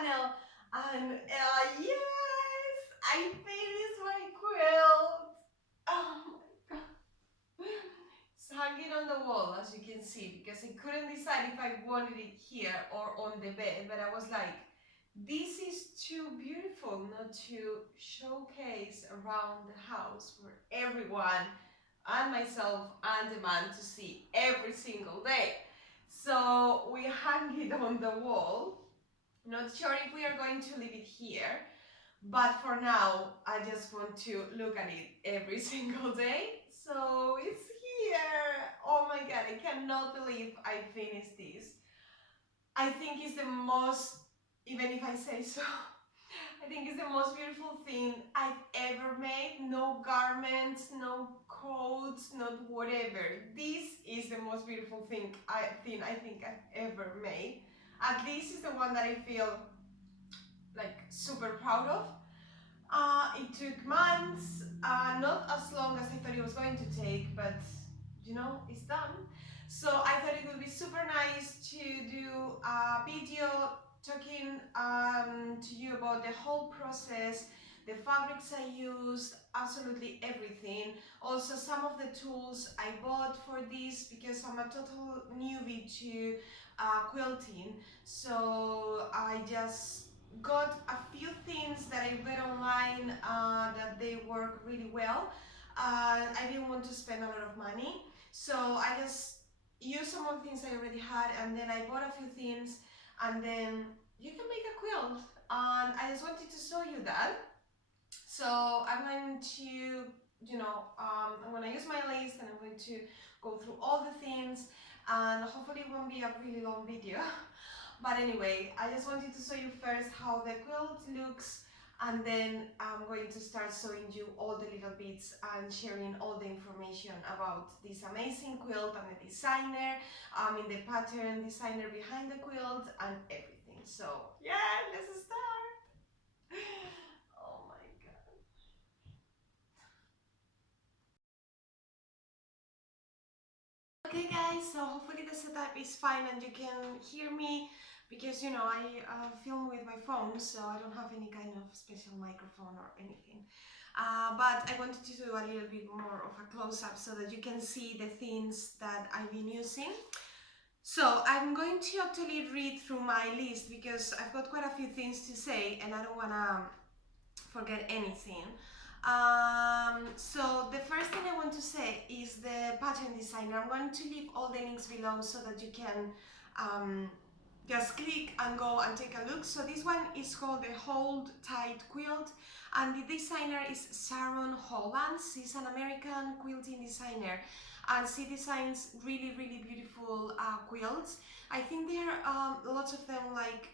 channel. And yes, I finished my quilt. Oh my god. It's hanging on the wall, as you can see, because I couldn't decide if I wanted it here or on the bed, but I was like, this is too beautiful not to showcase around the house for everyone and myself and the man to see every single day. So we hang it on the wall. Not sure if we are going to leave it here, but for now I just want to look at it every single day. So it's here. Oh my god, I cannot believe I finished this. I think it's the most, even if I say so, I think it's the most beautiful thing I've ever made. No garments, no coats, not whatever. This is the most beautiful thing I think I've ever made. At least it's the one that I feel like super proud of. It took months, not as long as I thought it was going to take, but you know, it's done. So I thought it would be super nice to do a video talking to you about the whole process, the fabrics I used, absolutely everything. Also some of the tools I bought for this, because I'm a total newbie to quilting. So I just got a few things that I read online that they work really well. I didn't want to spend a lot of money, so I just used some of the things I already had, and then I bought a few things, and then you can make a quilt. And I just wanted to show you that. So I'm going to, I'm going to use my list, and I'm going to go through all the things, and hopefully it won't be a really long video. But anyway, I just wanted to show you first how the quilt looks, and then I'm going to start showing you all the little bits and sharing all the information about this amazing quilt and the designer, the pattern designer behind the quilt and everything. So yeah, let's start. Oh my god. Okay guys, so hopefully the setup is fine and you can hear me, because you know I film with my phone, so I don't have any kind of special microphone or anything. But I wanted to do a little bit more of a close-up so that you can see the things that I've been using. So I'm going to actually read through my list because I've got quite a few things to say and I don't want to forget anything. So the first thing I want to say is the pattern designer. I'm going to leave all the links below so that you can just click and go and take a look. So this one is called the Hold Tight Quilt, and the designer is Sharon Hollands. She's an American quilting designer, and she designs really beautiful quilts. I think there are lots of them like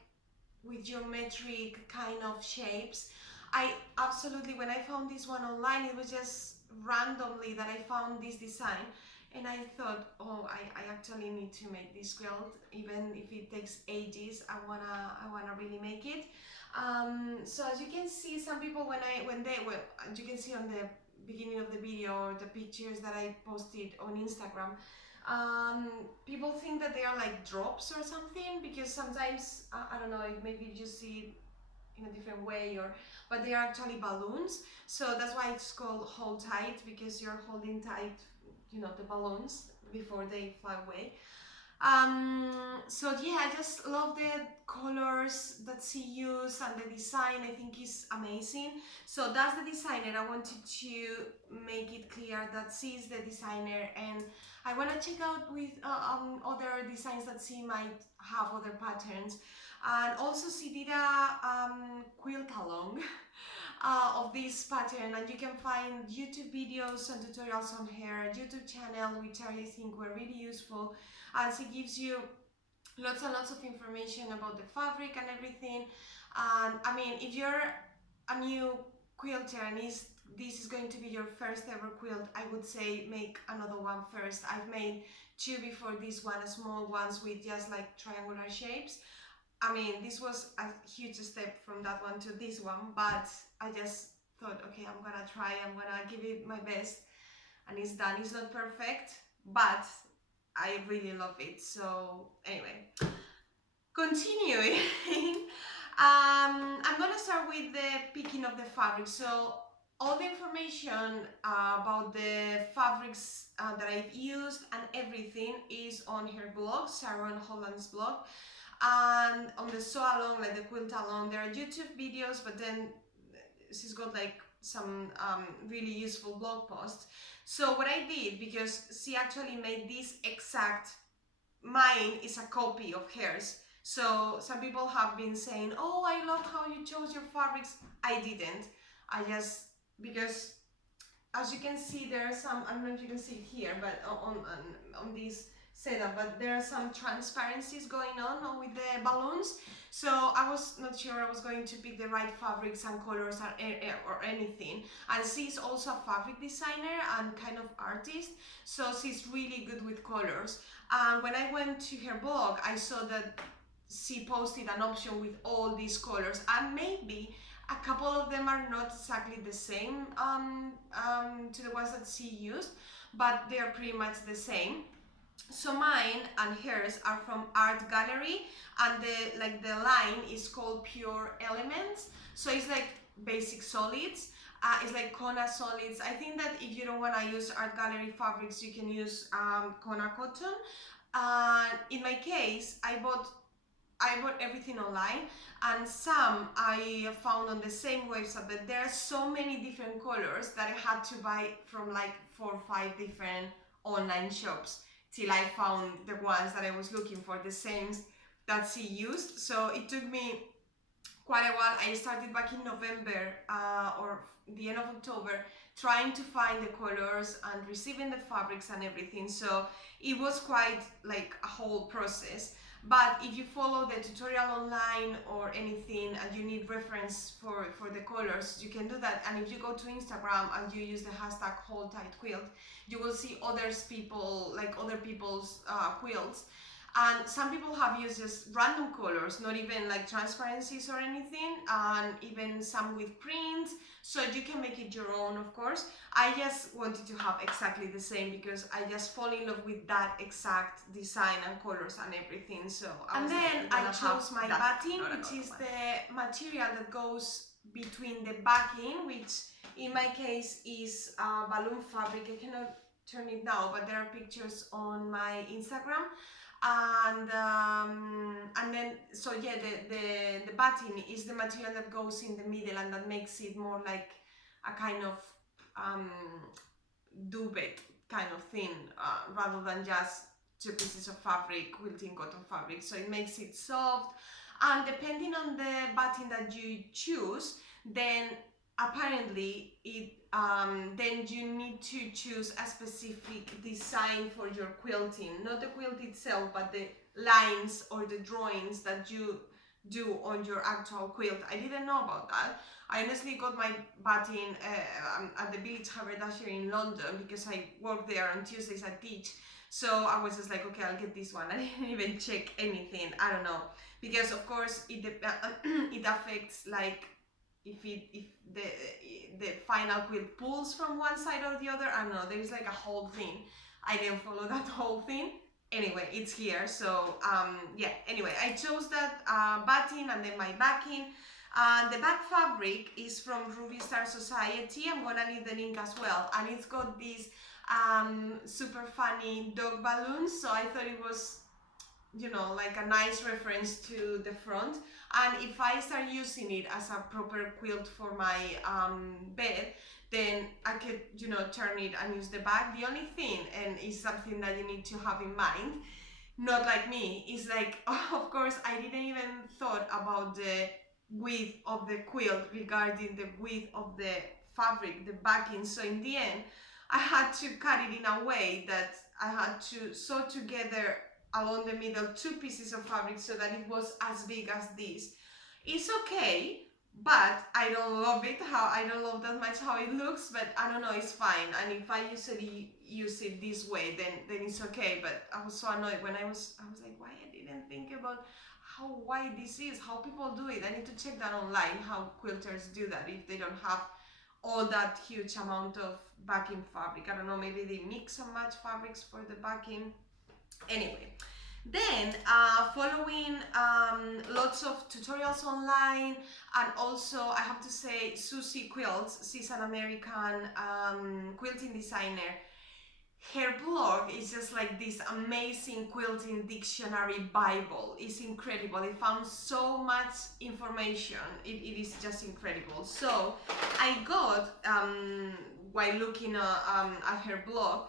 with geometric kind of shapes. I absolutely, when I found this one online, it was just randomly that I found this design, and I thought, oh, I actually need to make this quilt, even if it takes ages. I wanna really make it. So as you can see, some people as you can see on the beginning of the video or the pictures that I posted on Instagram, people think that they are like drops or something, because sometimes I don't know, maybe you see it in a different way, but they are actually balloons. So that's why it's called Hold Tight, because you're holding tight, you know, the balloons before they fly away. So yeah, I just love the colors that she used, and the design I think is amazing. So that's the designer. I wanted to make it clear that she is the designer, and I want to check out with other designs that she might have, other patterns. And also she did a quilt along of this pattern, and you can find YouTube videos and tutorials on her YouTube channel, which I think were really useful, and she gives you lots and lots of information about the fabric and everything. And I mean, if you're a new quilter and this is going to be your first ever quilt, I would say make another one first. I've made two before this one, small ones with just like triangular shapes. I mean, this was a huge step from that one to this one, but I just thought, okay, I'm gonna try, I'm gonna give it my best, and it's done. It's not perfect, but I really love it. So anyway, continuing. I'm gonna start with the picking of the fabric. So all the information about the fabrics that I've used and everything is on her blog, Sharon Holland's blog. And on the sew along, like the quilt along, there are YouTube videos, but then she's got like some really useful blog posts. So what I did, because she actually made this exact, mine is a copy of hers. So some people have been saying, oh, I love how you chose your fabrics. I didn't. I just, because as you can see, there are some, I don't know if you can see it here, but on this setup, but there are some transparencies going on with the balloons. So I was not sure I was going to pick the right fabrics and colors or anything. And she's also a fabric designer and kind of artist, so she's really good with colors. And when I went to her blog, I saw that she posted an option with all these colors, and maybe a couple of them are not exactly the same to the ones that she used, but they are pretty much the same. So mine and hers are from Art Gallery, and the line is called Pure Elements. So it's like basic solids. It's like Kona solids. I think that if you don't want to use Art Gallery fabrics, you can use Kona cotton. In my case, I bought everything online, and some I found on the same website, but there are so many different colors that I had to buy from like 4 or 5 different online shops till I found the ones that I was looking for, the same that she used. So it took me quite a while. I started back in November or the end of October, trying to find the colors and receiving the fabrics and everything. So it was quite like a whole process. But if you follow the tutorial online or anything and you need reference for the colors, you can do that. And if you go to Instagram and you use the hashtag Hold Tight Quilt, you will see other people's quilts. And some people have used just random colors, not even like transparencies or anything, and even some with prints, so you can make it your own, of course. I just wanted to have exactly the same because I just fall in love with that exact design and colors and everything. So I chose my batting, which is the material that goes between the backing, which in my case is balloon fabric. I cannot turn it now, but there are pictures on my Instagram. And then, so yeah, the batting is the material that goes in the middle and that makes it more like a kind of duvet kind of thing, rather than just 2 pieces of fabric, quilting cotton fabric. So it makes it soft, and depending on the batting that you choose, then apparently it then you need to choose a specific design for your quilting, not the quilt itself, but the lines or the drawings that you do on your actual quilt. I didn't know about that. I honestly got my batting at the Village Haberdashery in London because I work there on Tuesdays I teach. So I was just like, okay, I'll get this one. I didn't even check anything. I don't know, because of course it affects, like, if the final quilt pulls from one side or the other. I don't know, there's like a whole thing. I didn't follow that whole thing. Anyway, it's here. So yeah, anyway, I chose that batting, and then my backing. The back fabric is from Ruby Star Society. I'm gonna leave the link as well, and it's got these super funny dog balloons, so I thought it was, you know, like a nice reference to the front. And if I start using it as a proper quilt for my bed, then I could, you know, turn it and use the back. The only thing, and is something that you need to have in mind, not like me, is like, of course, I didn't even thought about the width of the quilt regarding the width of the fabric, the backing. So in the end, I had to cut it in a way that I had to sew together along the middle 2 pieces of fabric so that it was as big as this. It's okay, but I don't love it. I don't love that much how it looks, but I don't know, it's fine. And if I usually use it this way, then it's okay. But I was so annoyed when I was like, why I didn't think about how wide this is, how people do it. I need to check that online, how quilters do that if they don't have all that huge amount of backing fabric. I don't know, maybe they mix and match fabrics for the backing. Anyway, Then following lots of tutorials online, and also I have to say Susie Quilts, she's an American quilting designer. Her blog is just like this amazing quilting dictionary bible. It's incredible. I found so much information. It is just incredible. So I got while looking at her blog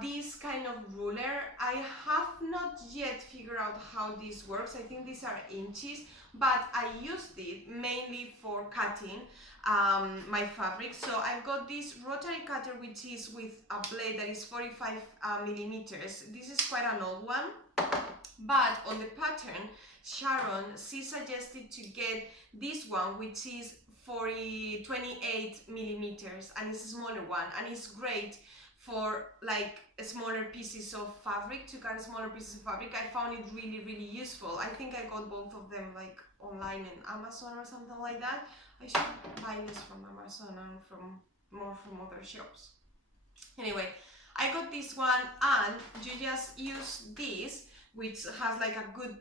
this kind of ruler. I have not yet figured out how this works. I think these are inches, but I used it mainly for cutting my fabric. So I've got this rotary cutter, which is with a blade that is 45 millimeters. This is quite an old one, but on the pattern, Sharon, she suggested to get this one, which is 28 millimeters, and it's a smaller one, and it's great for like smaller pieces of fabric, to cut smaller pieces of fabric. I found it really useful. I think I got both of them like online in Amazon or something like that. I should buy this from Amazon and from other shops. Anyway, I got this one, and you just use this, which has like a good,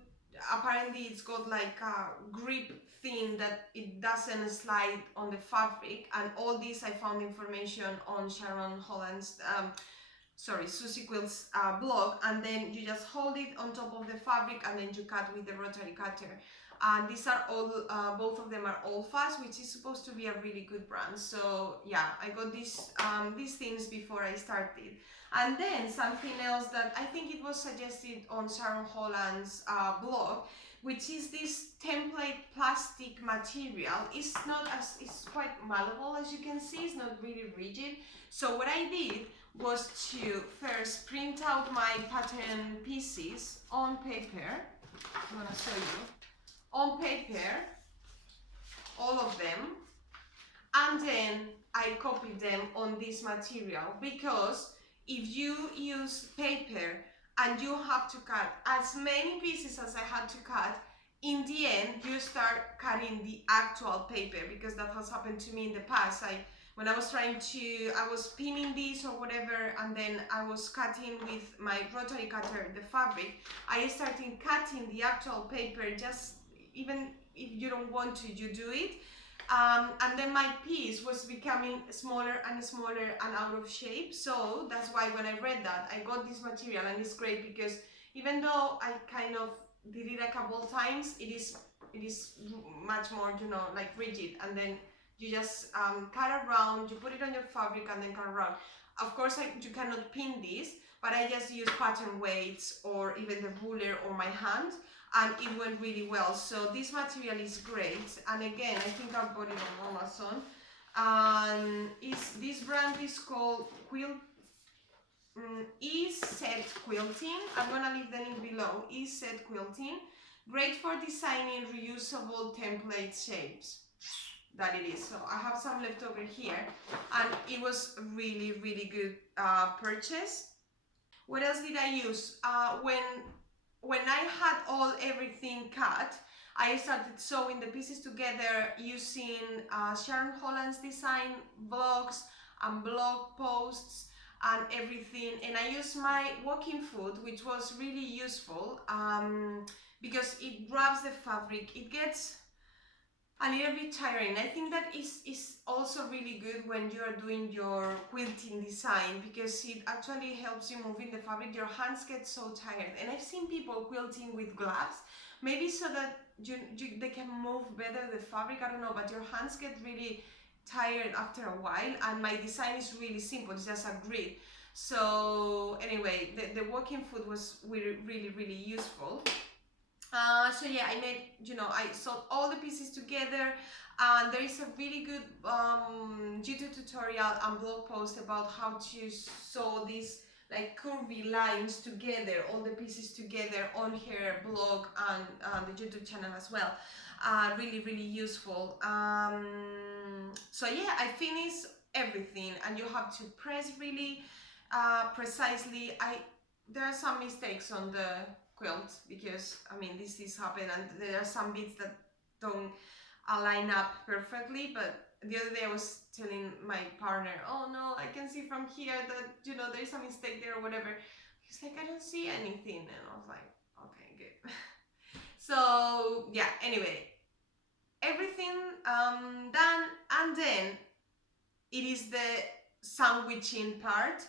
apparently it's got like a grip thing that it doesn't slide on the fabric. And all this I found information on Sharon Holland's Susie Quilt's blog, and then you just hold it on top of the fabric and then you cut with the rotary cutter. And these are all, both of them are All Fast, which is supposed to be a really good brand. So yeah, I got these things before I started. And then something else that I think it was suggested on Sharon Holland's blog, which is this template plastic material. It's quite malleable, as you can see. It's not really rigid. So what I did was to first print out my pattern pieces on paper. I'm gonna show you. On paper, all of them, and then I copied them on this material, because if you use paper and you have to cut as many pieces as I had to cut, in the end you start cutting the actual paper, because that has happened to me in the past. When I was I was pinning this or whatever, and then I was cutting with my rotary cutter the fabric, I started cutting the actual paper, just even if you don't want to, you do it. And then my piece was becoming smaller and smaller and out of shape. So that's why when I read that, I got this material, and it's great because even though I kind of did it a couple of times, it is much more, like rigid. And then you just cut around, you put it on your fabric and then cut around. Of course, you cannot pin this, but I just use pattern weights or even the ruler or my hand, and it went really well. So this material is great, and again, I think I bought it on Amazon. And this brand is called Set Quilting. I'm gonna leave the link below. Set Quilting, great for designing reusable template shapes. That it is. So I have some left over here, and it was really good purchase. What else did I use? When I had everything cut, I started sewing the pieces together using Sharon Holland's design blogs and blog posts and everything. And I used my walking foot, which was really useful because it grabs the fabric. It gets a little bit tiring. I think that is also really good when you are doing your quilting design, because it actually helps you move in the fabric. Your hands get so tired, and I've seen people quilting with gloves, maybe so that they can move better the fabric, I don't know, but your hands get really tired after a while. And my design is really simple, it's just a grid. So anyway, the walking foot was really useful. So yeah, I made, I sewed all the pieces together, and there is a really good YouTube tutorial and blog post about how to sew these like curvy lines together, all the pieces together, on her blog and the YouTube channel as well. Really useful. So yeah, I finished everything, and you have to press really precisely. There are some mistakes on the quilt, because I mean this happened, and there are some bits that don't line up perfectly. But the other day I was telling my partner, oh no, I can see from here that there's a mistake there or whatever. He's like, I don't see anything, and I was like, Okay, good. So yeah, anyway, everything done, and then it is the sandwiching part.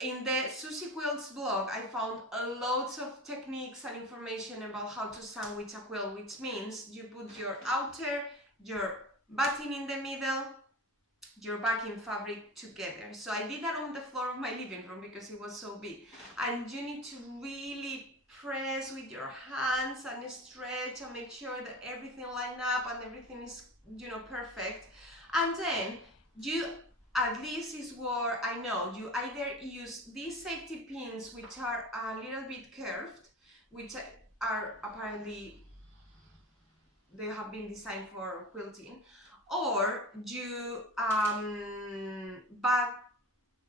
In the Susie Quilt's blog, I found lots of techniques and information about how to sandwich a quilt, which means you put your outer, your batting in the middle, your backing fabric together. So I did that on the floor of my living room because it was so big. And you need to really press with your hands and stretch and make sure that everything line up and everything is, you know, perfect. And then you, at least is what I know, you either use these safety pins, which are a little bit curved, which are apparently, they have been designed for quilting, or you back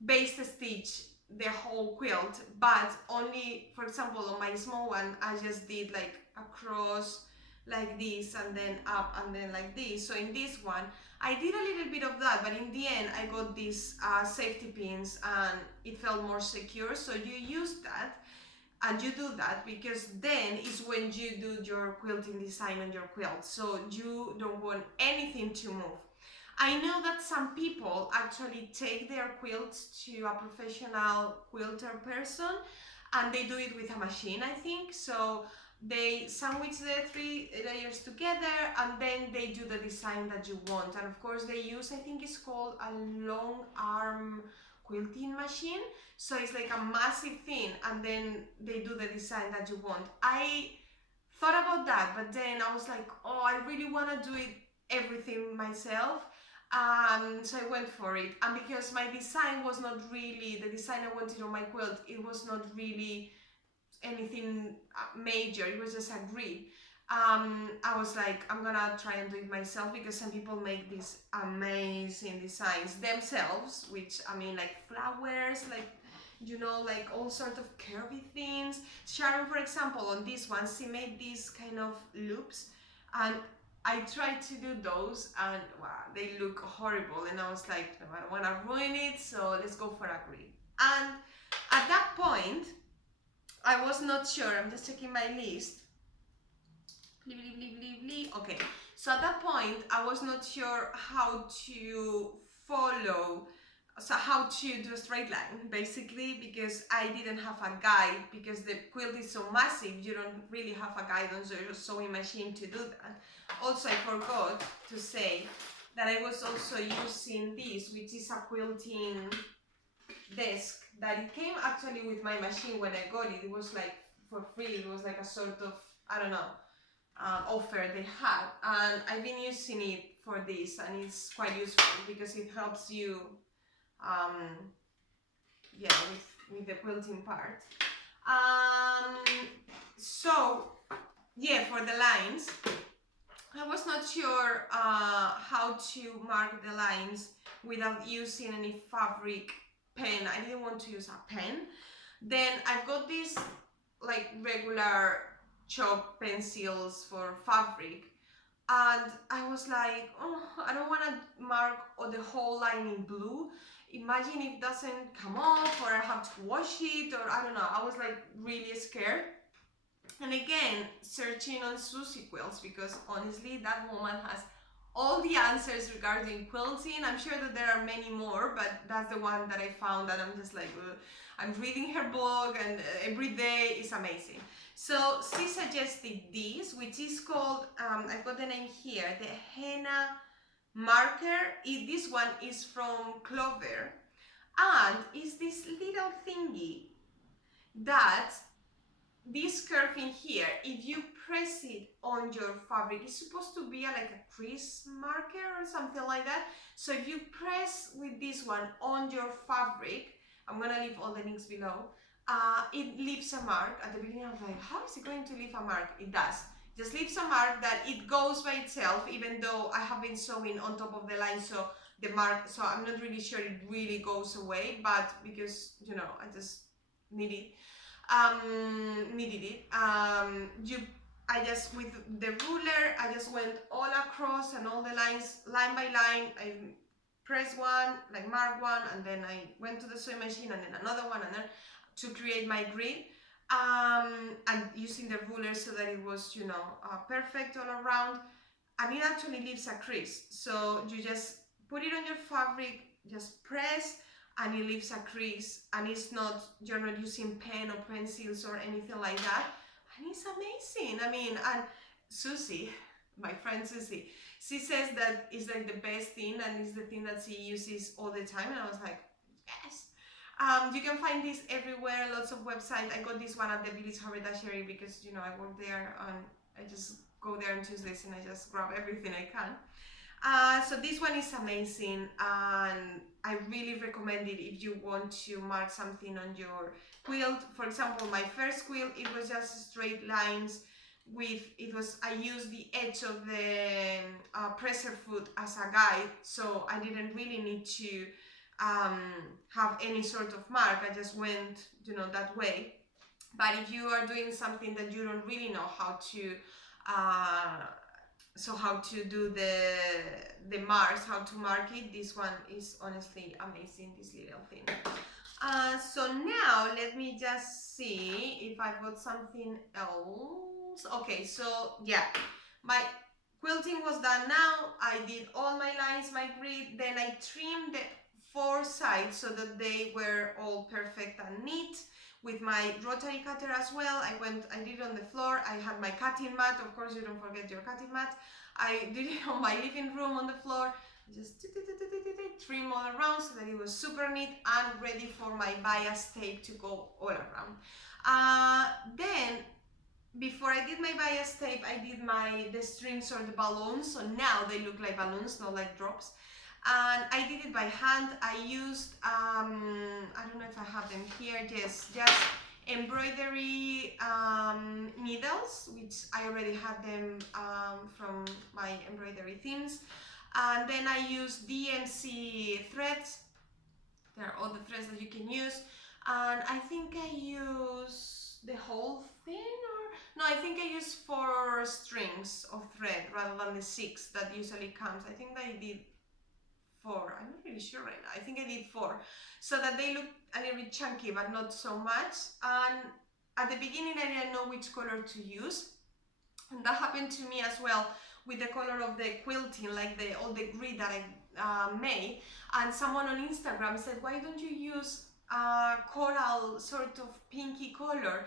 base stitch the whole quilt, but only, for example, on my small one, I just did like across like this and then up and then like this. So in this one, I did a little bit of that, but in the end, I got these safety pins and it felt more secure. So you use that and you do that because then is when you do your quilting design on your quilt. So you don't want anything to move. I know that some people actually take their quilts to a professional quilter person and they do it with a machine, I think. So they sandwich the 3 layers together and then they do the design that you want. And of course they use, I think it's called a long arm quilting machine. So it's like a massive thing and then they do the design that you want. I thought about that, but then I was like, oh, I really want to do it everything myself. So I went for it, and because my design was not really the design I wanted on my quilt, it was not really anything major, it was just a grid. I was like, I'm gonna try and do it myself because some people make these amazing designs themselves, which I mean, like flowers, like, you know, like all sort of curvy things. Sharon, for example, on this one, she made these kind of loops, and I tried to do those and wow, they look horrible, and I was like, no, I don't want to ruin it, so let's go for a grid. And at that point I was not sure, I'm just checking my list. Okay, so at that point I was not sure how to follow, so how to do a straight line basically, because I didn't have a guide, because the quilt is so massive, you don't really have a guide on your sewing machine to do that. Also, I forgot to say that I was also using this, which is a quilting desk that it came actually with my machine when I got it. It was like for free, it was like a sort of, I don't know, offer they had, and I've been using it for this, and it's quite useful because it helps you yeah, with the quilting part. So yeah, for the lines, I was not sure how to mark the lines without using any fabric pen. I didn't want to use a pen. Then I've got these like regular chalk pencils for fabric, and I was like, oh, I don't want to mark the whole line in blue. Imagine if it doesn't come off, or I have to wash it, or I don't know. I was like really scared. And again, searching on Susie Quilts, because honestly that woman has all the answers regarding quilting. I'm sure that there are many more, but that's the one that I found that I'm just like, I'm reading her blog, and every day is amazing. So she suggested this, which is called, I've got the name here, the henna marker. This one is from Clover, and it's this little thingy that this curve in here, if you press it on your fabric, it's supposed to be like a crease marker or something like that. So if you press with this one on your fabric, I'm gonna leave all the links below, it leaves a mark. At the beginning I was like, how is it going to leave a mark? It does. Just leaves a mark that it goes by itself, even though I have been sewing on top of the line, so the mark, so I'm not really sure it really goes away, but because, you know, I just needed it. I just, with the ruler, I just went all across and all the lines, line by line. I pressed one, like mark one, and then I went to the sewing machine, and then another one, and then to create my grid. and using the ruler so that it was, you know, perfect all around. And it actually leaves a crease, so you just put it on your fabric, just press, and it leaves a crease, and it's not, you're not using pen or pencils or anything like that, and it's amazing. I mean, and Susie, my friend Susie, she says that it's like the best thing, and it's the thing that she uses all the time, and I was like, yes. You can find this everywhere, lots of websites. I got this one at the Village Haberdashery because, you know, I work there, and I just go there on Tuesdays and I just grab everything I can. So this one is amazing, and I really recommend it if you want to mark something on your quilt. For example, my first quilt, it was just straight lines with, I used the edge of the presser foot as a guide, so I didn't really need to have any sort of mark. I just went, you know, that way. But if you are doing something that you don't really know how to how to do the marks, how to mark it, this one is honestly amazing, this little thing. So now let me just see if I've got something else. Okay, so yeah, my quilting was done now. I did all my lines, my grid, then I trimmed the 4 sides so that they were all perfect and neat. With my rotary cutter as well, I did it on the floor. I had my cutting mat, of course you don't forget your cutting mat. I did it on my living room on the floor. Just trim all around so that it was super neat and ready for my bias tape to go all around. Then before I did my bias tape, I did the strings or the balloons, so now they look like balloons, not like drops. And I did it by hand. I used, I don't know if I have them here, yes, just embroidery needles, which I already had them from my embroidery themes. And then I used DMC threads. There are all the threads that you can use. And I think I use the whole thing, or no, I think I use 4 strings of thread rather than the 6 that usually comes. I think that I did 4. I'm not really sure right now. I think I did 4, so that they look a little bit chunky but not so much. And at the beginning I didn't know which color to use, and that happened to me as well with the color of the quilting, like all the grid that I made. And someone on Instagram said, why don't you use a coral sort of pinky color?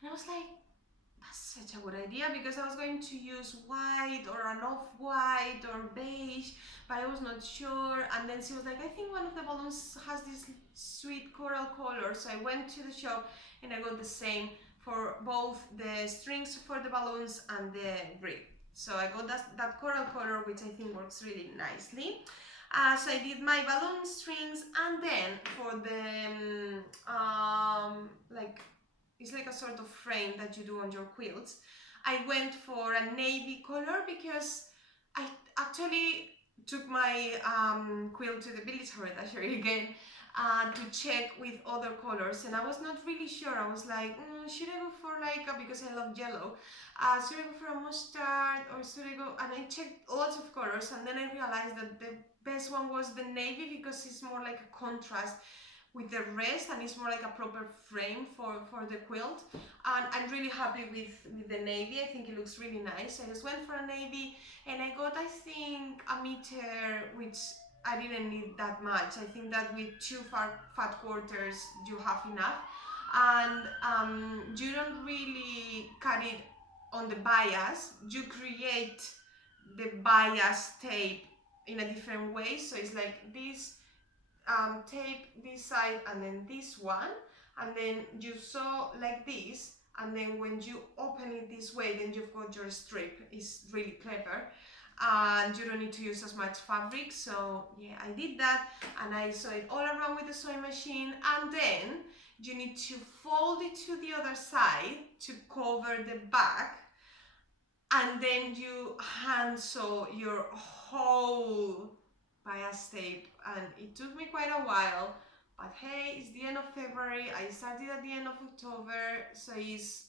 And I was like, that's such a good idea, because I was going to use white or an off-white or beige, but I was not sure. And then she was like, I think one of the balloons has this sweet coral color. So I went to the shop and I got the same for both the strings for the balloons and the grid. So I got that coral color, which I think works really nicely. So I did my balloon strings, and then for the it's like a sort of frame that you do on your quilts, I went for a navy color because I actually took my quilt to the Village Haberdashery again to check with other colors, and I was not really sure. I was like, should I go for because I love yellow, should I go for a mustard, or should I go, and I checked lots of colors, and then I realized that the best one was the navy, because it's more like a contrast with the rest, and it's more like a proper frame for the quilt. And I'm really happy with the navy. I think it looks really nice. I just went for a navy, and I got, I think, a meter, which I didn't need that much. I think that with 2 fat quarters you have enough, and you don't really cut it on the bias. You create the bias tape in a different way, so it's like this tape this side and then this one, and then you sew like this, and then when you open it this way, then you've got your strip. It's really clever, and you don't need to use as much fabric. So yeah, I did that, and I sew it all around with the sewing machine, and then you need to fold it to the other side to cover the back, and then you hand sew your whole bias tape. And it took me quite a while, but hey, it's the end of February. I started at the end of October, so it's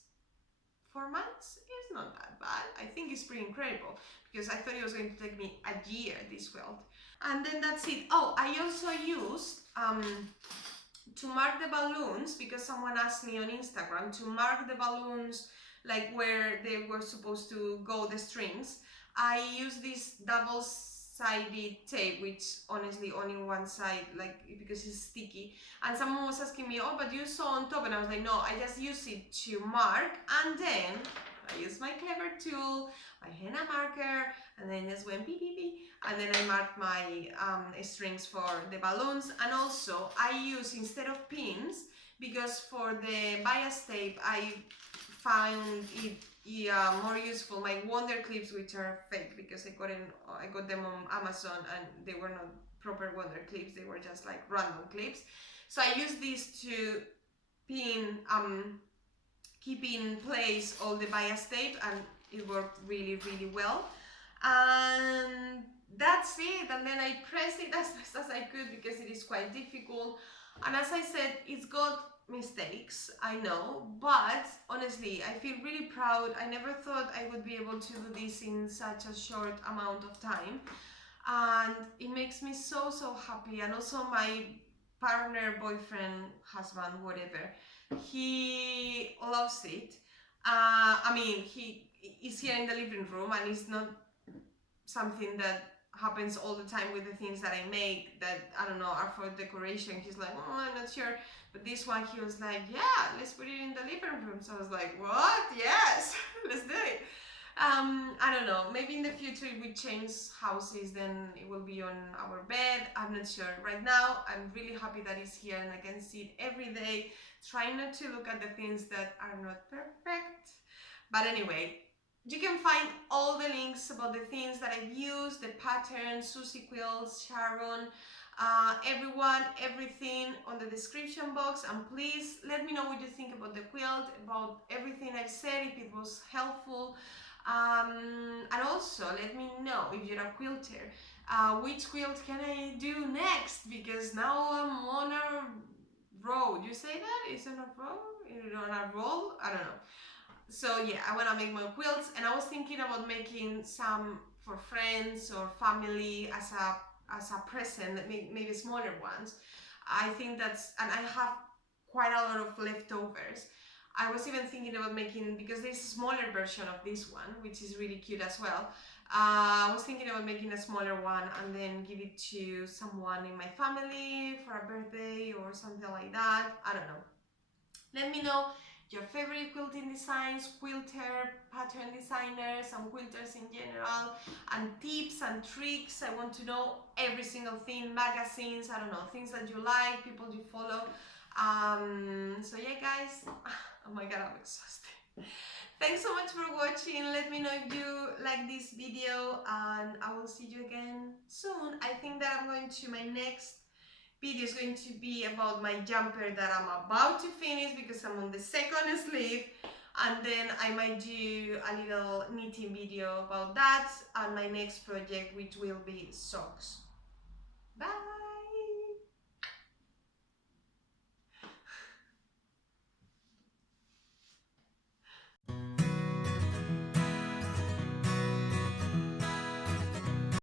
4 months. It's not that bad. I think it's pretty incredible, because I thought it was going to take me a year, this quilt. And then that's it. Oh, I also used to mark the balloons, because someone asked me on Instagram to mark the balloons like where they were supposed to go, the strings. I use this double-sided tape, which honestly only one side, like, because it's sticky. And someone was asking me, oh, but you sew on top, and I was like, no, I just use it to mark, and then I use my clever tool, my henna marker, and then just went beep beep beep, and then I marked my strings for the balloons. And also I use, instead of pins, because for the bias tape I found it more useful, my wonder clips, which are fake because I got them on Amazon and they were not proper wonder clips, they were just like random clips. So I use these to pin keep in place all the bias tape, and it worked really well. And that's it. And then I pressed it as best as I could because it is quite difficult. And as I said, it's got mistakes, I know, but honestly I feel really proud. I never thought I would be able to do this in such a short amount of time, and it makes me so happy. And also my partner, boyfriend, husband, whatever, he loves it. I mean, he is here in the living room, and it's not something that happens all the time with the things that I make that, I don't know, are for decoration. He's like, oh, I'm not sure. But this one, he was like, yeah, let's put it in the living room. So I was like, what? Yes, let's do it. I don't know, maybe in the future if we change houses then it will be on our bed, I'm not sure. Right now I'm really happy that it's here and I can see it every day. Try not to look at the things that are not perfect. But anyway, you can find all the links about the things that I've used, the patterns, Susie Quilts, Sharon, everyone, everything on the description box. And please let me know what you think about the quilt, about everything I've said, if it was helpful. And also let me know if you're a quilter, which quilt can I do next, because now I'm on a roll. You say that? Is it a roll? Is it on a roll? I don't know. So yeah, I want to make more quilts, and I was thinking about making some for friends or family as a present, maybe smaller ones. I think that's, and I have quite a lot of leftovers. I was even thinking about making, because there's a smaller version of this one, which is really cute as well. I was thinking about making a smaller one and then give it to someone in my family for a birthday or something like that. I don't know. Let me know your favorite quilting designs, quilter, pattern designers, and quilters in general, and tips and tricks. I want to know every single thing, magazines, I don't know, things that you like, people you follow. So yeah guys, oh my god, I'm exhausted. Thanks so much for watching. Let me know if you like this video, and I will see you again soon. I think that I'm going to, my next video is going to be about my jumper that I'm about to finish because I'm on the second sleeve, and then I might do a little knitting video about that and my next project, which will be socks. Bye!